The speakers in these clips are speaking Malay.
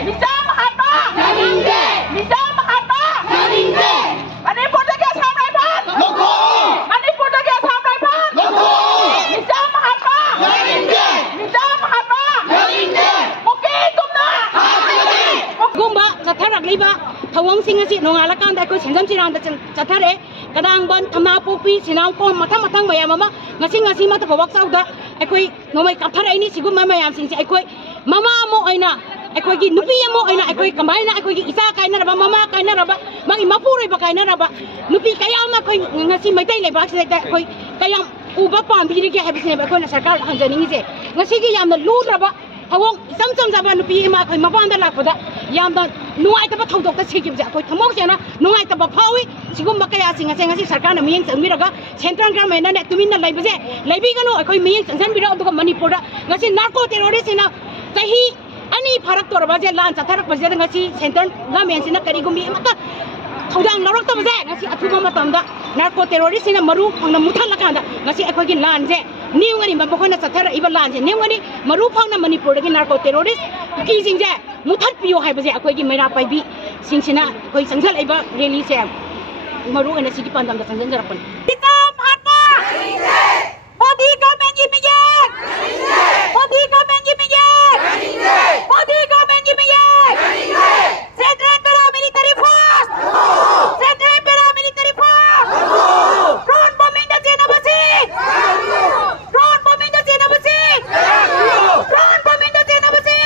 Bisa Mahatma. Bisa Mahatma. Manipur ke sampai pan. Manipur ke sampai pan. Bisa Mahatma. Bisa Mahatma. Mungkin tumna. Gumba catarak liba thawang sing asi nongala kan da ko senjam sirang da catare kadang ban thama popi sinang ko mathang mathang mayam ma ngasi ma ta bawak sau da akoi nomai kathara ini sigum ma mayam sing si akoi mama mo aina akoi gi nupi mo aina akoi kamai na akoi gi isa kaina raba mama kaina raba mangi mapure ba kaina raba nupi kaya ma koi ngasi mai tai le ba se da koi kaya uba pam bi ri ge ha bi se ba ko na sarkar hanjani se ngasi gi yam na lu raba awong sam jaba nupi ma koi mapan da lakpada yam da nuai ta ba thodok ta sikip ja koi thamok jana nuai ta ba phawi sigum ba kaya singa senga si sarkar na miyeng sang miraga central government na tumin na laiba je laibi gano koi miyeng sang bira obga manipur da ngasi narco terrorist ina tahi ani pharak torba je lan chatharak ba je ngasi central government sina kari gumi mata thawdang larak ta ba je ngasi athuba matam da narco terrorist ina maru phangna muthal lakanda ngasi akoi gi lan je new ngani ba bokona chathara iba lan je new ngani maru phangna manipur da gi narco terrorist ki sing je muthal piyo hai ba je akoi gi maira pai bi sing sina koi sangsal iba rally se maru ena sigi pandam da sangjan jarapan kita Mahatma Modi government ji miyek Modi government ji miyek Modi government ji miyek Central paramilitary force Central paramilitary force drone bombing da China basi drone bombing da China basi drone bombing da China basi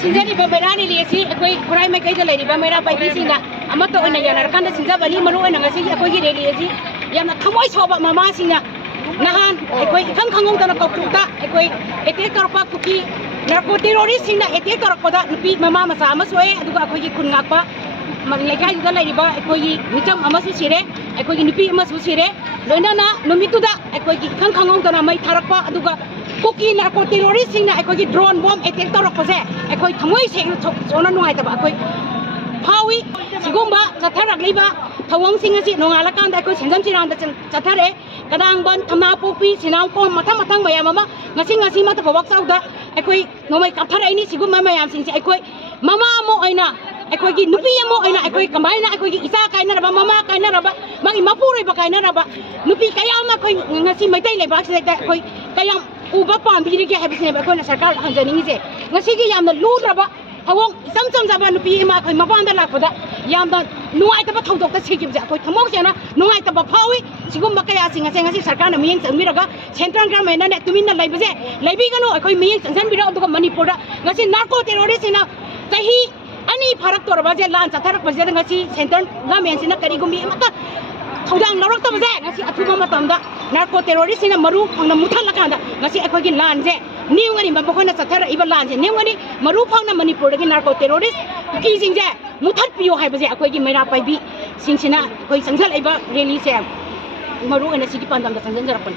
sinjani bamerani liasi akoi kurai mai kai dalai bamera pai bisinga amato ina yana kanda sinja bali maru ina ngasi akoi gi liasi yana thamoi soba mama singa nahan akoi khang khangong dana kokta akoi ete karpa kuki narko terrorist singa ete karpa nupi mama masa amasoi aduga akoi gi kun ngakpa lekai dalai ba akoi gi mitam amasu sire akoi gi nupi amasu sire loina na numituda akoi gi khang khangong dana mai tharakpa aduga Kuki narko terrorist sing na ekoi drone bomb attack torok pose ekoi thamoi seng sona nuai ta ba ekoi phawi sigumba chatharak leiba thawang sing asi nongala kan da ekoi senjam sirang da chathare kadang ban thama popi sinau ko mathang mathang mayam mama ngasi ma ta bawak sau da ekoi nomai kathar ai ni sigumba mayam sing si ekoi mama mo aina ekoi gi nupi mo aina ekoi kambai na ekoi gi isa kai na ba mama kai na ba magi mapuri ba kai na ba nupi kaya ma koi ngasi mai tai le ba se da ekoi kaya uba pambi ke habisne ba ko na sarkar hanjani je ngasi gi yamna ludraba thawong samsam jaba nupi ma khoi mapam da lakpada yamda nuai ta ba thawdok ta sigim ja ko thamok jana nuai ta ba phawi sigum ba kaya singa senga si sarkar na miyeng changmi raga central government na tumin na laibe je laibi gano khoi miyeng changsan bira aduga manipur da ngasi narco terrorist na sahi ani pharak torba je lan chatharak ba je ngasi central government sina kari gumi mata thawdang larak ta ba je ngasi athuma matamda narco terrorist na maru phangna muthalakanda ngasi akhoi gi lan je niungani ba bokona chathara iba lan je niungani maru phangna manipur gi narco terrorist ki singje muthat piyo hai ba je akhoi gi maira pai bi singsina khoi sangjal iba rally se maru ena sigi pandam da sanjan jarapon